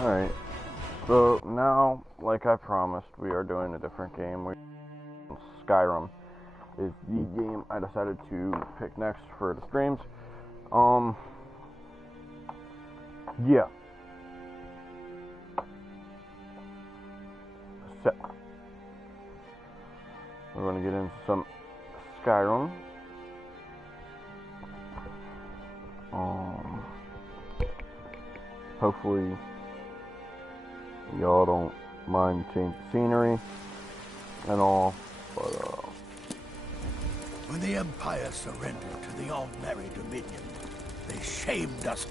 Alright, so now, like I promised, we are doing a different game. Skyrim is the game I decided to pick next for the streams. Yeah. So, we're going to get into some Skyrim. Hopefully, y'all don't mind change the scenery and all, but when the Empire surrendered to the All-Merry Dominion, they shamed us.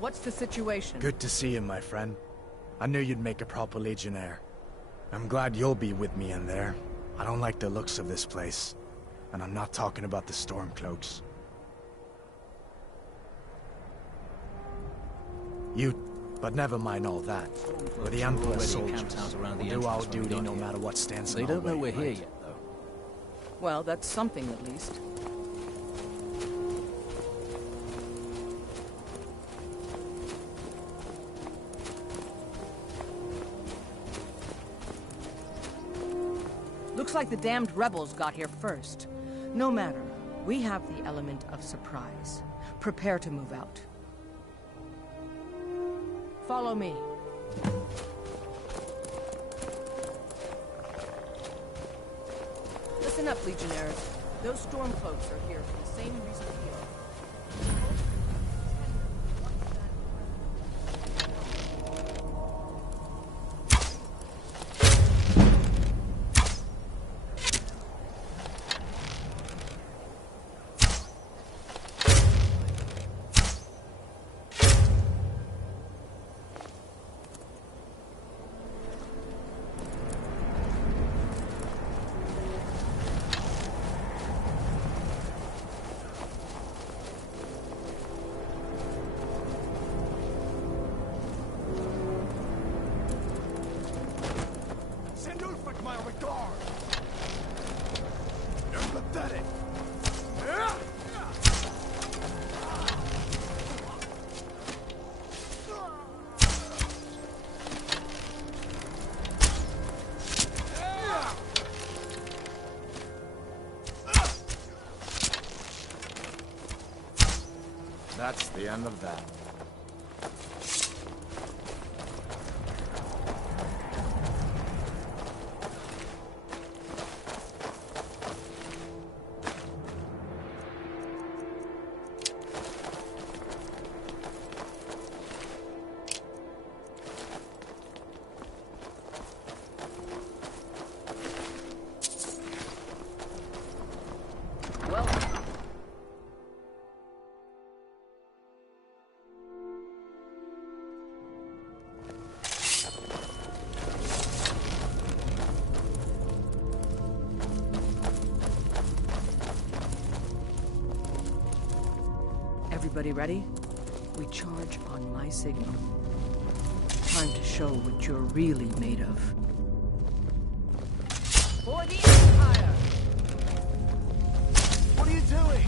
What's the situation? Good to see you, my friend. I knew you'd make a proper Legionnaire. I'm glad you'll be with me in there. I don't like the looks of this place. And I'm not talking about the Stormcloaks. But never mind all that. We're the Emperor's soldiers. We'll do our duty no matter what stands in our way. They don't know we're here yet, though. Well, that's something at least. Looks like the damned rebels got here first. No matter, we have the element of surprise. Prepare to move out. Follow me. Listen up, Legionnaires. Those Stormcloaks are here for the same reason we are. That's the end of that. Everybody ready? We charge on my signal. Time to show what you're really made of. For the Empire! What are you doing?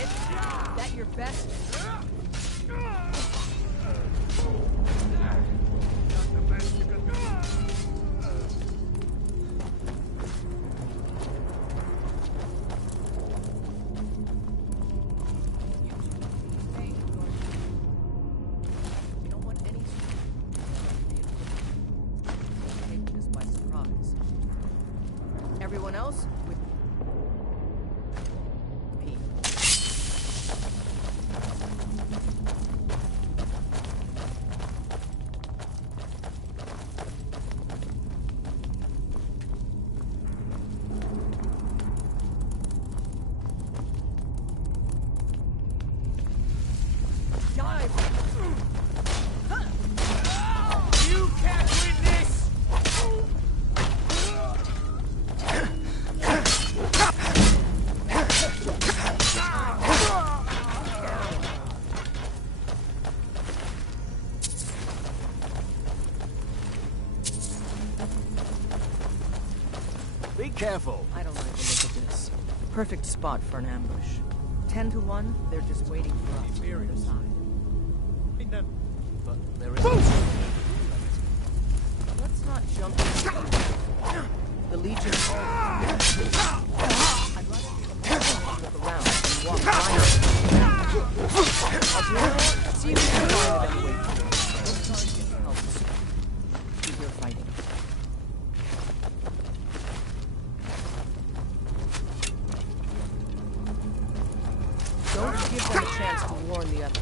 Is that your best? Everyone else with P. Dive! You can't win this! Be careful. I don't like the look of this. Perfect spot for an ambush. 10 to 1, they're just waiting for us to the other side. But there is... Let's not jump in. The Legion I'd rather look around and walk by. See if we can find a better way to do it. Those cars can help us. Be here fighting. Don't give them a chance to warn the others.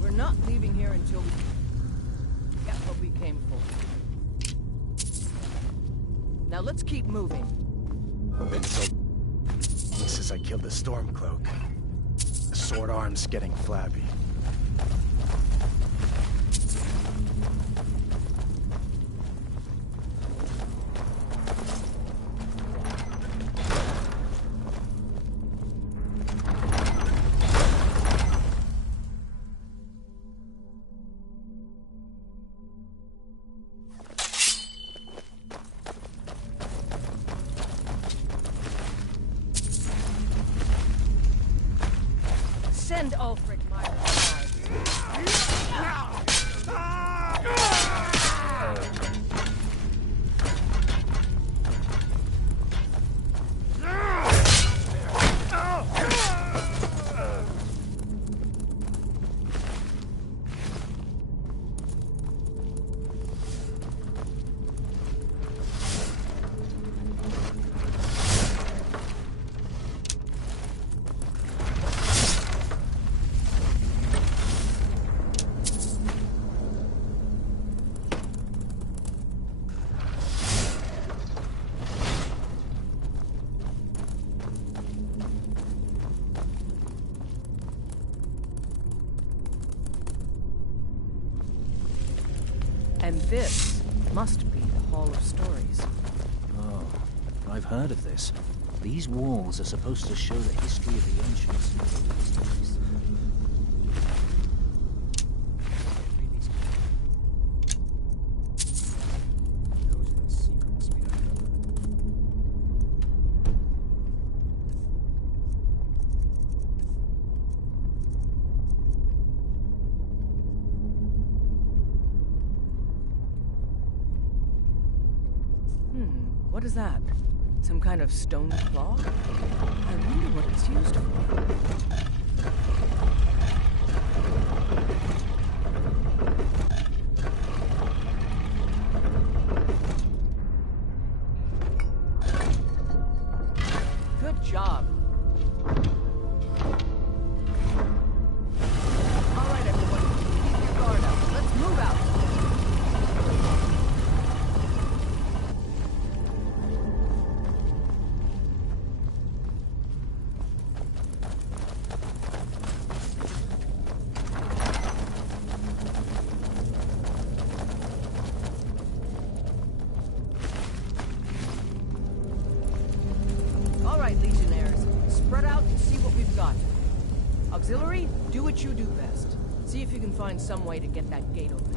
We're not leaving here until we get what we came for. Now let's keep moving. Been so since I killed the Stormcloak. The sword arm's getting flabby. Send Ulfric my regards. And this must be the Hall of Stories. Oh, I've heard of this. These walls are supposed to show the history of the ancients. What is that? Some kind of stone claw? I wonder what it's used for. Good job. All right, everyone. Keep your guard up. Let's move out. All right, Legionnaires. Spread out and see what we've got. Auxiliary, do what you do best. See if you can find some way to get that gate open.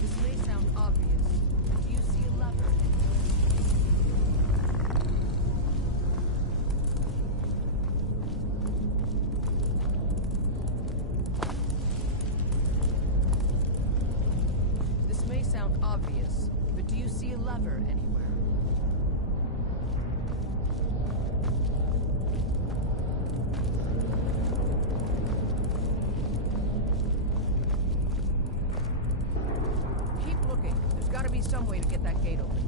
This may sound obvious. Do you see a lever? This may sound obvious, but do you see a lever anywhere? Keep looking. There's got to be some way to get that gate open.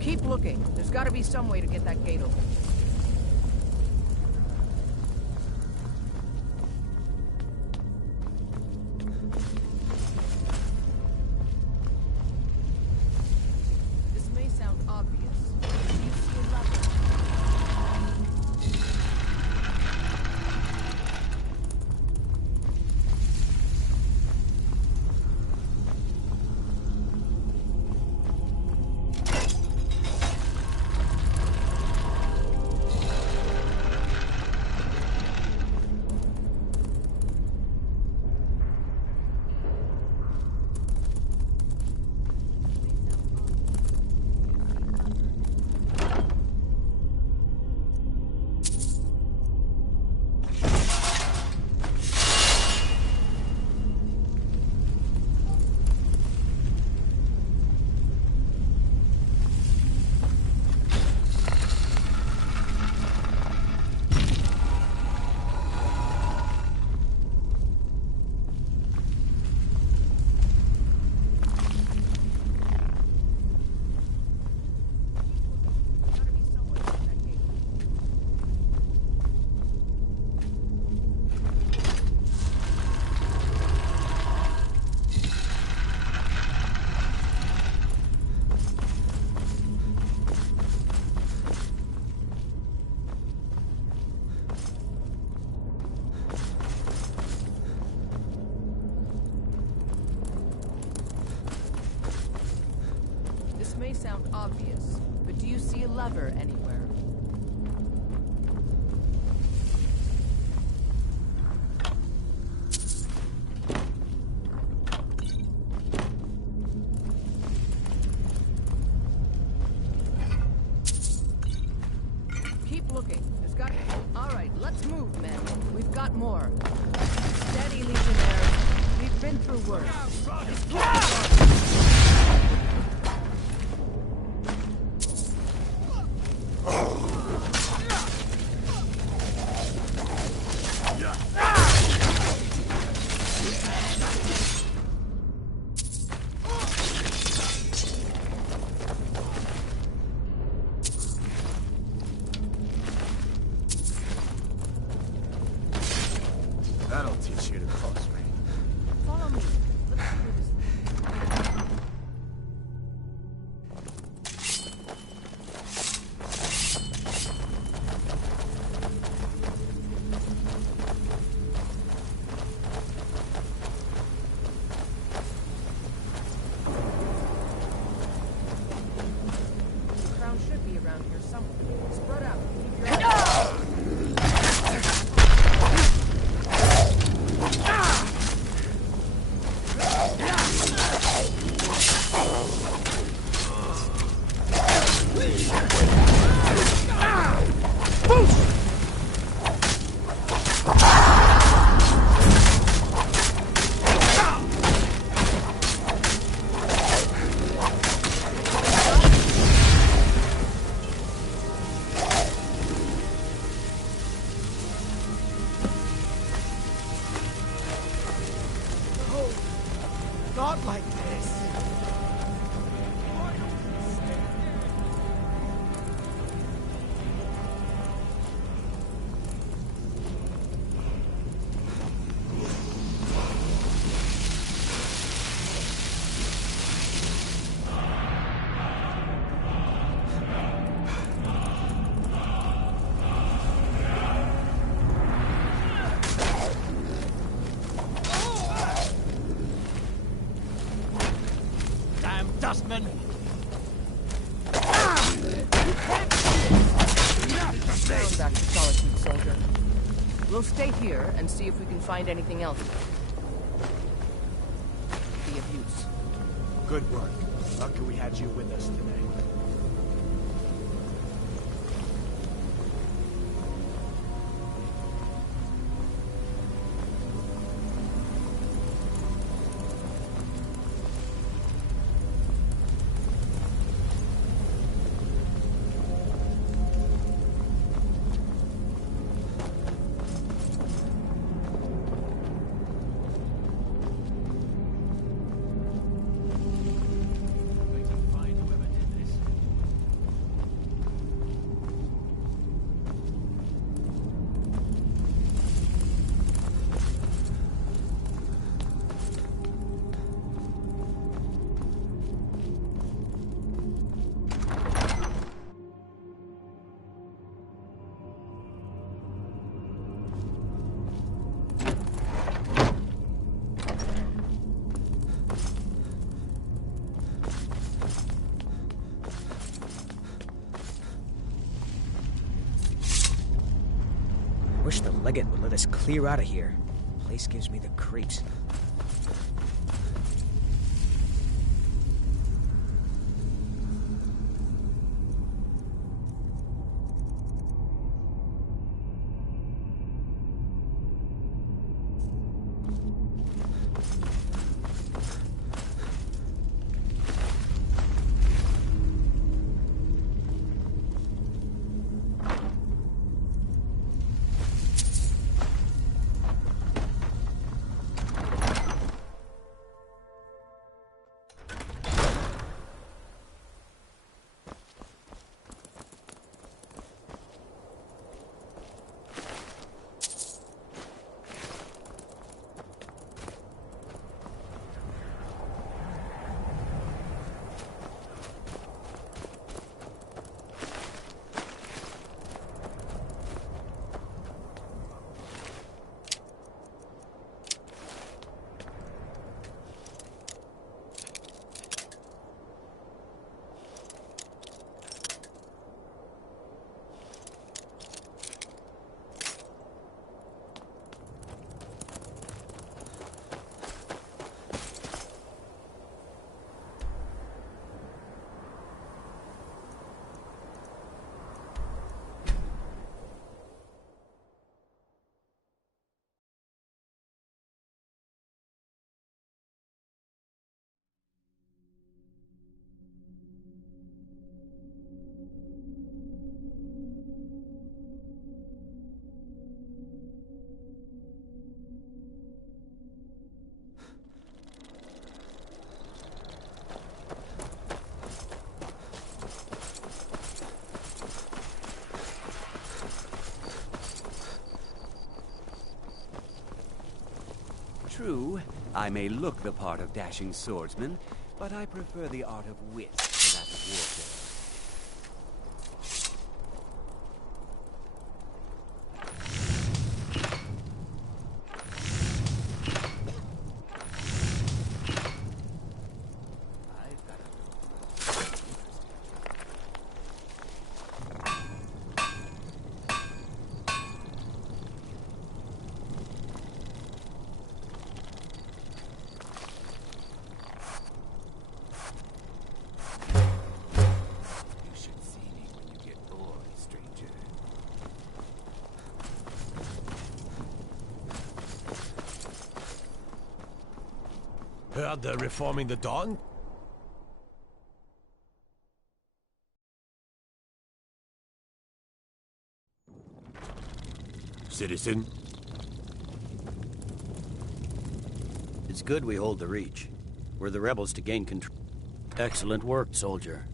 Keep looking. There's got to be some way to get that gate open. This may sound obvious. Do you see a lever? This may sound obvious, but do you see a lever anywhere? Keep looking. There's got... All right, let's move, men. We've got more. Steady, Legionnaires. We've been through worse. We'll stay here and see if we can find anything else. Be of use. Good work. Lucky we had you with us today. Wish the Legate would let us clear out of here. Place gives me the creeps. True, I may look the part of dashing swordsman, but I prefer the art of wit to that of warfare. Heard they're reforming the Dawn? Citizen? It's good we hold the Reach. We're the rebels to gain control. Excellent work, soldier.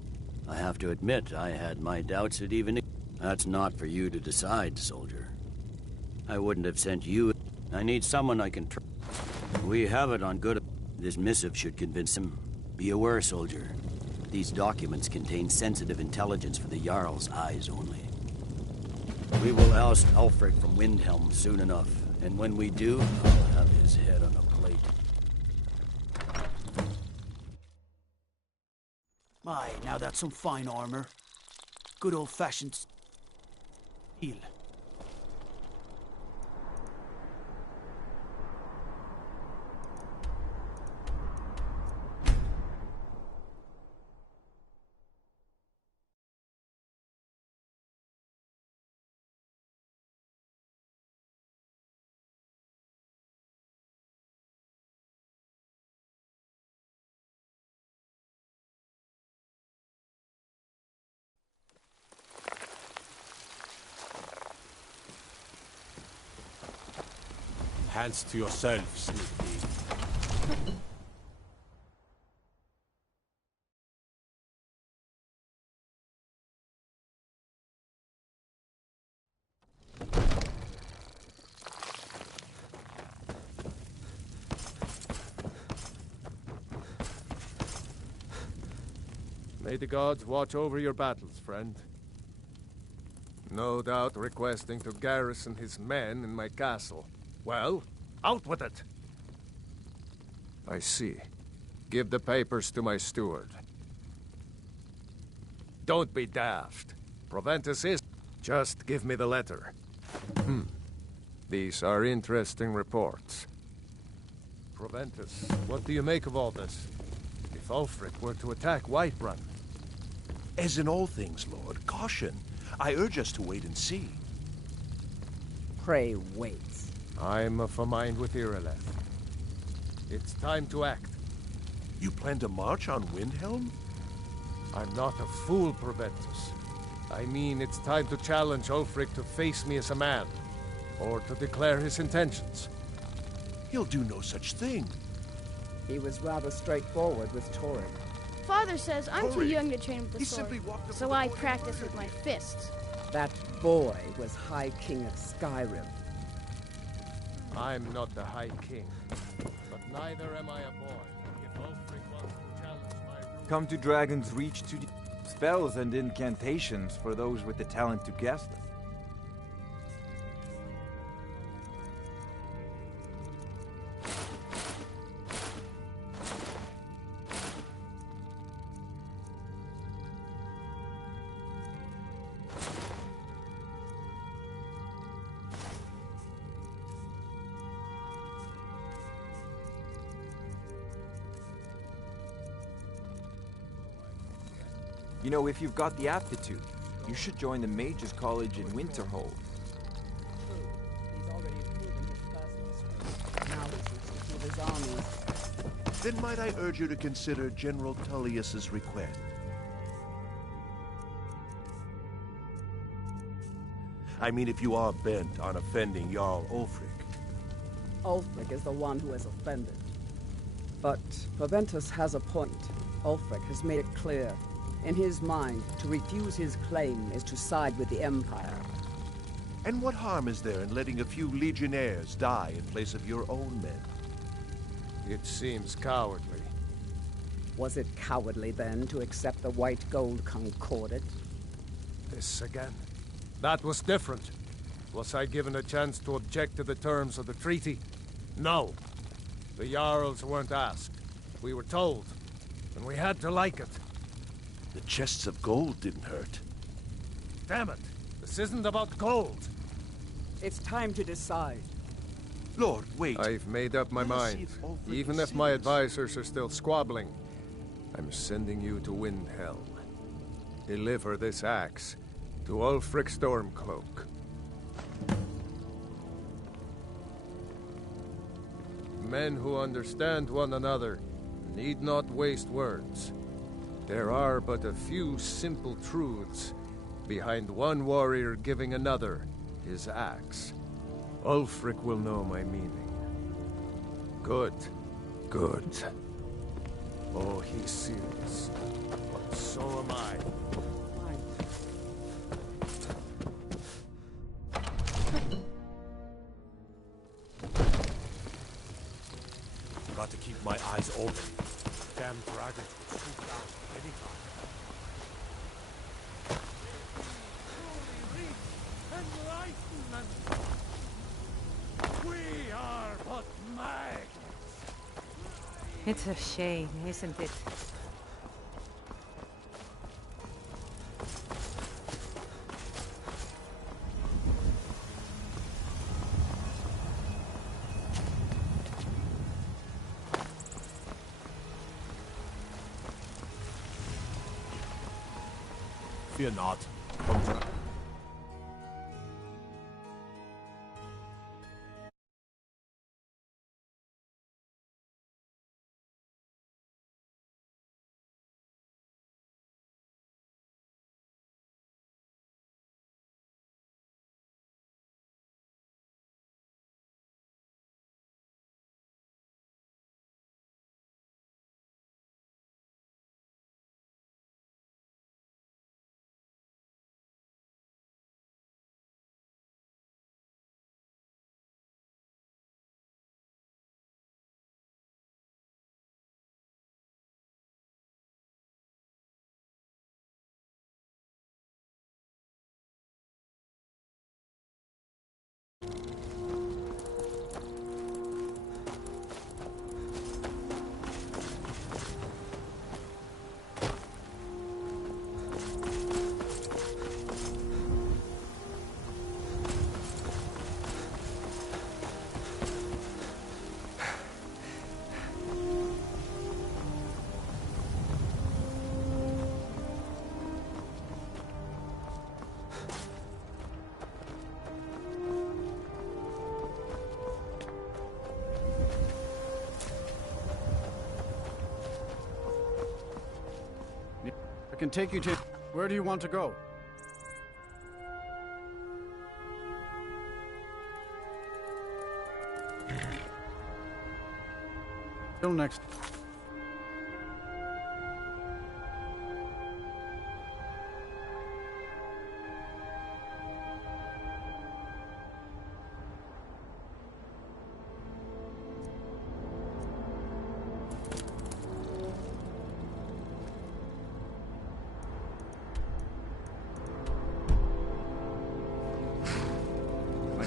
I have to admit, I had my doubts at even... That's not for you to decide, soldier. I wouldn't have sent you... I need someone I can trust. We have it on good... This missive should convince him. Be aware, soldier. These documents contain sensitive intelligence for the Jarl's eyes only. We will oust Ulfric from Windhelm soon enough, and when we do, I'll have his head on a plate. My, now that's some fine armor. Good old-fashioned steel. Hands to yourself, sneak thief. May the gods watch over your battles, friend. No doubt requesting to garrison his men in my castle. Well, out with it! I see. Give the papers to my steward. Don't be daft. Proventus is... Just give me the letter. These are interesting reports. Proventus, what do you make of all this? If Ulfric were to attack Whiterun... As in all things, Lord, caution. I urge us to wait and see. Pray wait. I'm of a mind with Irileth. It's time to act. You plan to march on Windhelm? I'm not a fool, Proventus. I mean, it's time to challenge Ulfric to face me as a man, or to declare his intentions. He'll do no such thing. He was rather straightforward with Torin. Father says I'm too Hurry. young to train with the He sword, simply walked up to so the I boy and practice murdered with my him. fists. That boy was High King of Skyrim. I'm not the High King, but neither am I a boy. If Ulfric wants to challenge my rule... Come to Dragon's Reach to spells and incantations for those with the talent to guess them. You know, if you've got the aptitude, you should join the Mages College in Winterhold. He's already proven his personal strength. Now he's with his armies. Then might I urge you to consider General Tullius's request? I mean, if you are bent on offending Jarl Ulfric. Ulfric is the one who has offended. But Proventus has a point. Ulfric has made it clear. In his mind, to refuse his claim is to side with the Empire. And what harm is there in letting a few legionnaires die in place of your own men? It seems cowardly. Was it cowardly, then, to accept the white gold concordat? This again. That was different. Was I given a chance to object to the terms of the treaty? No. The Jarls weren't asked. We were told. And we had to like it. The chests of gold didn't hurt. Damn it! This isn't about gold! It's time to decide. Lord, wait. I've made up my Let us see mind. if Ulfric Even is if my serious. advisors are still squabbling, I'm sending you to Windhelm. Deliver this axe to Ulfric Stormcloak. Men who understand one another need not waste words. There are but a few simple truths behind one warrior giving another his axe. Ulfric will know my meaning. Good. Good. Oh, he's serious. But so am I. Got to keep my eyes open. Damn dragons will swoop down anytime. We are but magnets. It's a shame, isn't it? Fear not. Come can take you to... Where do you want to go? Till next...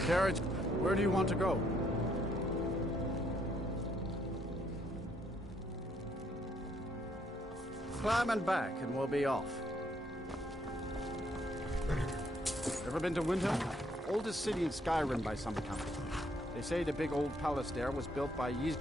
Carriage, where do you want to go? Climb and back, and we'll be off. Ever been to Windhelm? Oldest city in Skyrim by some account. They say the big old palace there was built by Ys...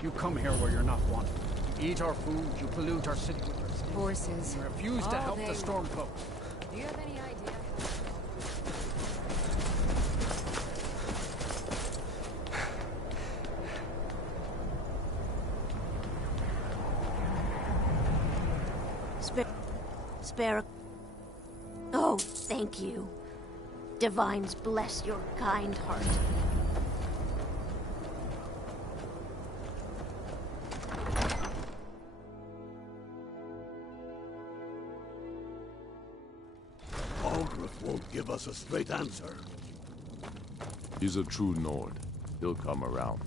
You come here where you're not wanted. You eat our food, you pollute our city with your sins. Horses. You refuse to help the Stormcloaks. Do you have any idea? Spare... Oh, thank you. Divines bless your kind heart. Won't give us a straight answer. He's a true Nord. He'll come around.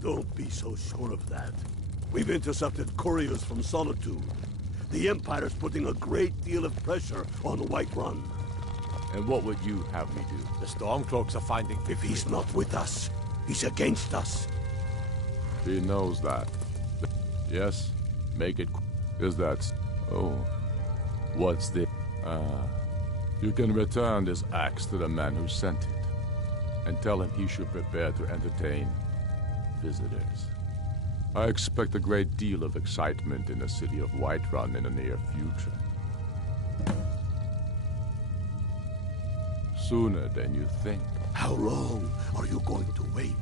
Don't be so sure of that. We've intercepted couriers from Solitude. The Empire's putting a great deal of pressure on Whiterun. And what would you have me do? The Stormcloaks are finding... If he's not with us, he's against us. He knows that. Yes? Make it... Is that... Oh. What's the... You can return this axe to the man who sent it, and tell him he should prepare to entertain visitors. I expect a great deal of excitement in the city of Whiterun in the near future. Sooner than you think. How long are you going to wait?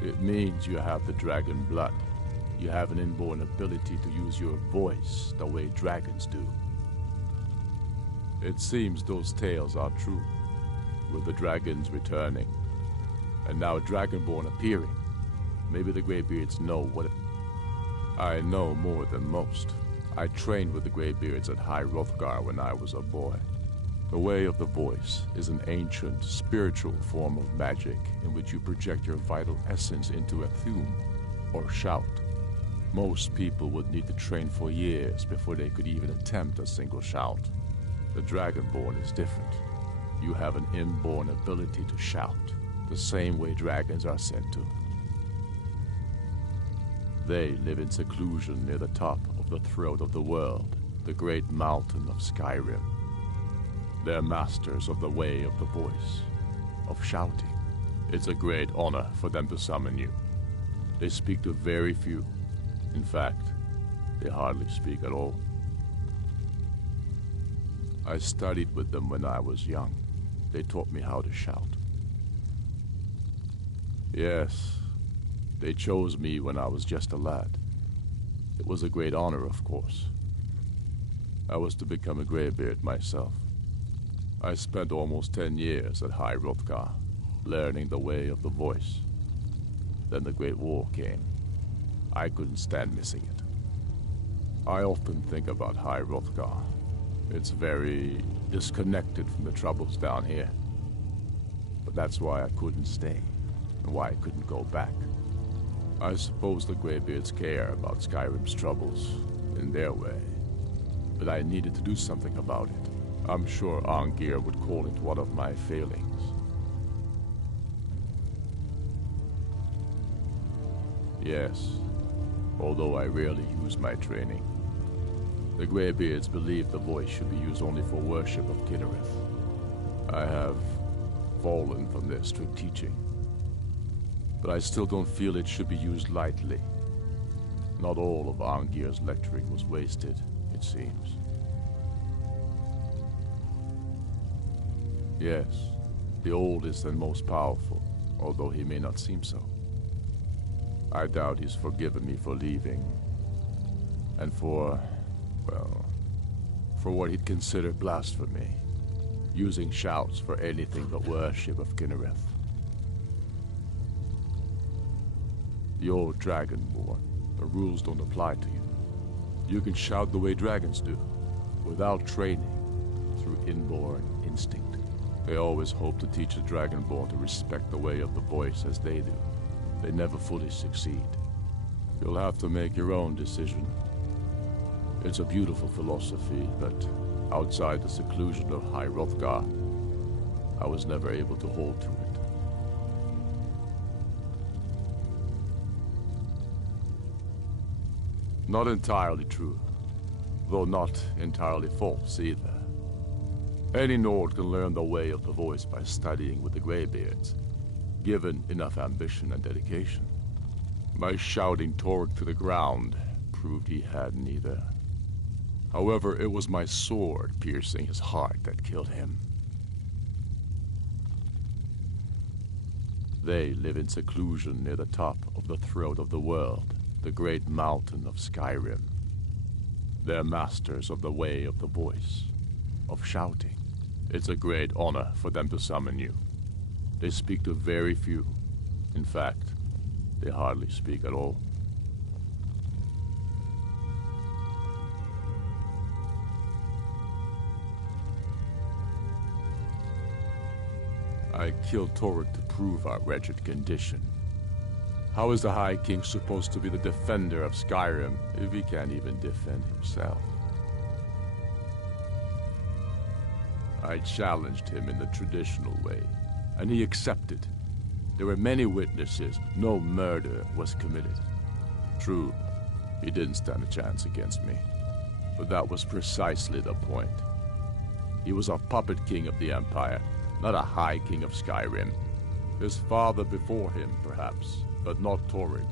It means you have the dragon blood. you have an inborn ability to use your voice the way dragons do. It seems those tales are true, with the dragons returning, and now Dragonborn appearing. Maybe the Greybeards know what I know more than most. I trained with the Greybeards at High Hrothgar when I was a boy. The Way of the Voice is an ancient, spiritual form of magic in which you project your vital essence into a thume, or shout. Most people would need to train for years before they could even attempt a single shout. The Dragonborn is different. You have an inborn ability to shout, the same way dragons are said to. They live in seclusion near the top of the throat of the world, the great mountain of Skyrim. They're masters of the Way of the Voice, of shouting. It's a great honor for them to summon you. They speak to very few. In fact, they hardly speak at all. I studied with them when I was young. They taught me how to shout. Yes, they chose me when I was just a lad. It was a great honor, of course. I was to become a Greybeard myself. I spent almost 10 years at High Hrothgar, learning the Way of the Voice. Then the Great War came. I couldn't stand missing it. I often think about High Hrothgar. It's very disconnected from the troubles down here. But that's why I couldn't stay, and why I couldn't go back. I suppose the Greybeards care about Skyrim's troubles, in their way. But I needed to do something about it. I'm sure Arngir would call it one of my failings. Yes, although I rarely use my training. The Greybeards believe the voice should be used only for worship of Kinnereth. I have fallen from their strict teaching. But I still don't feel it should be used lightly. Not all of Arngir's lecturing was wasted, it seems. Yes, the oldest and most powerful, although he may not seem so. I doubt he's forgiven me for leaving. And for, well, for what he'd consider blasphemy. Using shouts for anything but worship of Kinnereth. You're Dragonborn. The rules don't apply to you. You can shout the way dragons do, without training, through inborn instinct. They always hope to teach the Dragonborn to respect the Way of the Voice as they do. They never fully succeed. You'll have to make your own decision. It's a beautiful philosophy, but outside the seclusion of High Hrothgar, I was never able to hold to it. Not entirely true, though not entirely false either. Any Nord can learn the Way of the Voice by studying with the Greybeards, given enough ambition and dedication. My shouting Torg to the ground proved he had neither. However, it was my sword piercing his heart that killed him. They live in seclusion near the top of the throat of the world, the great mountain of Skyrim. They're masters of the Way of the Voice, of shouting. It's a great honor for them to summon you. They speak to very few. In fact, they hardly speak at all. I killed Torg to prove our wretched condition. How is the High King supposed to be the defender of Skyrim if he can't even defend himself? I challenged him in the traditional way, and he accepted. There were many witnesses. No murder was committed. True, he didn't stand a chance against me, but that was precisely the point. He was a puppet king of the Empire, not a High King of Skyrim. His father before him, perhaps, but not Torg.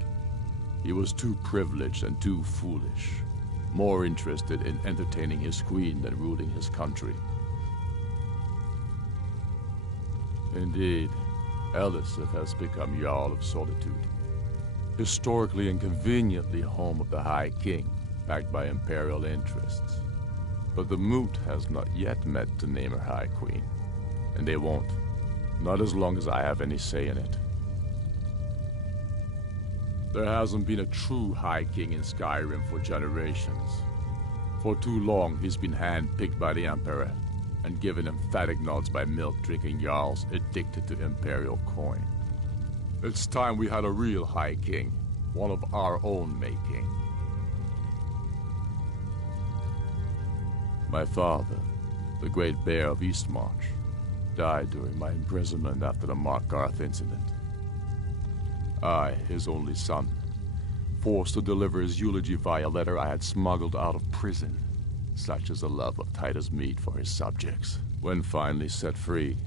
He was too privileged and too foolish, more interested in entertaining his queen than ruling his country. Indeed, Elisif has become Jarl of Solitude. historically and conveniently home of the High King, backed by Imperial interests. But the Moot has not yet met to name her High Queen, and they won't. Not as long as I have any say in it. There hasn't been a true High King in Skyrim for generations. For too long, he's been hand-picked by the Emperor, and given emphatic nods by milk-drinking Jarls addicted to Imperial coin. It's time we had a real High King, one of our own making. My father, the Great Bear of Eastmarch, died during my imprisonment after the Markarth incident. I, his only son, forced to deliver his eulogy via letter I had smuggled out of prison. Such is the love of Titus meat for his subjects. When finally set free,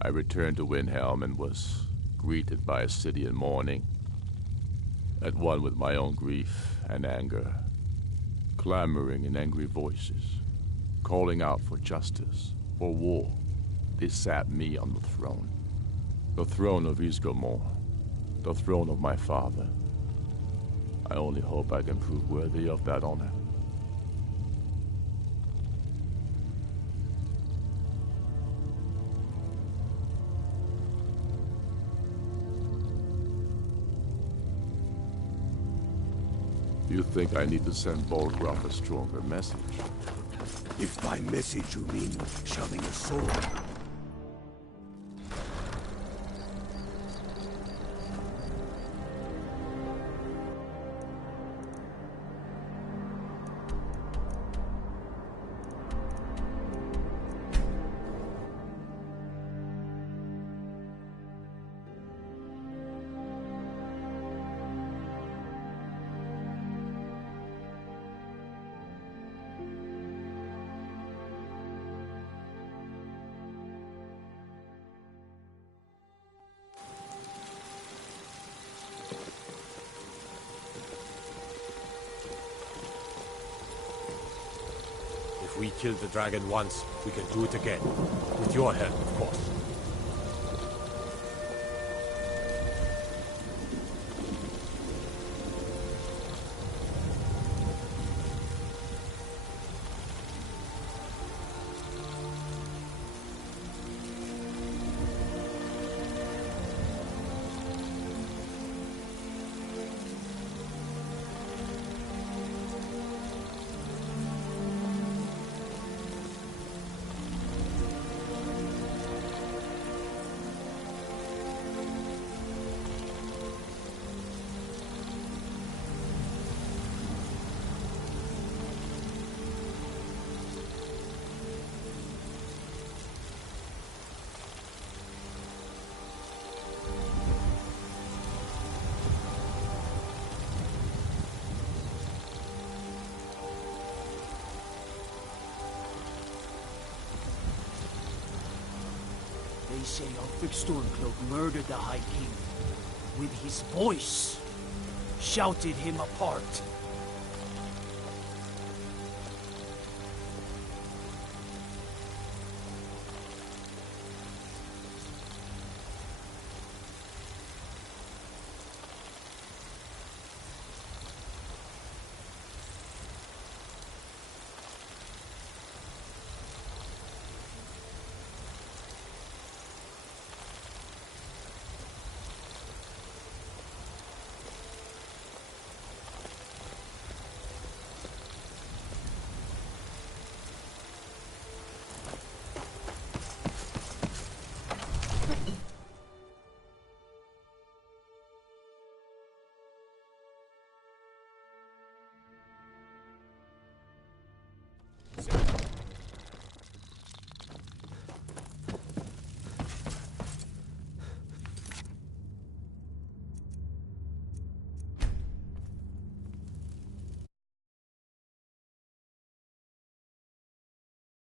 I returned to Windhelm and was greeted by a city in mourning, at one with my own grief and anger, clamoring in angry voices, calling out for justice, for war. They sat me on the throne of Ysgramor, the throne of my father. I only hope I can prove worthy of that honor. You think I need to send Bolgraf a stronger message? If by message you mean shoving a sword. If we killed the dragon once, we can do it again. With your help, of course. They say Ulfric Stormcloak murdered the High King. With his voice, shouted him apart.